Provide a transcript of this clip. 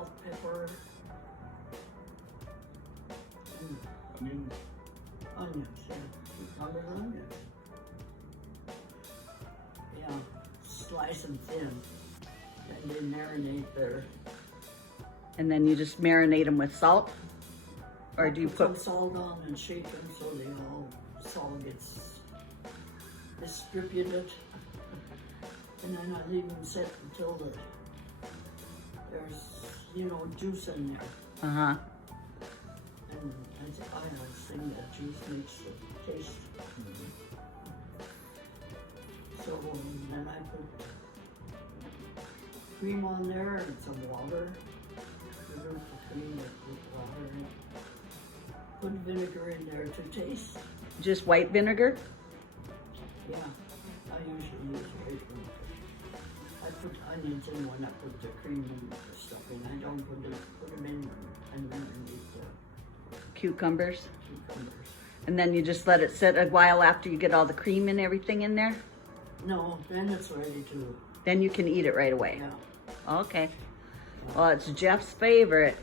salt, pepper, and Onions. onions, yeah. Cucumber and onions. Yeah, slice them thin. Then they marinate there. And then you just marinate them with salt? Or do you some put... salt on and shake them so they all salt gets distributed. And then I leave them set until there's, you know, juice in there. Uh-huh. And I always think that juice makes the taste. So then I put cream on there and some water. Sugar for cream and put water in. Put vinegar in there to taste. Just white vinegar? Yeah, I usually use white vinegar. I put onions in when I put the cream and the stuff in. I don't put them in and marinate the Cucumbers? cucumbers. And then you just let it sit a while after you get all the cream and everything in there? No, then it's ready to, Then you can eat it right away? yeah. Okay. Well, it's Jeff's favorite.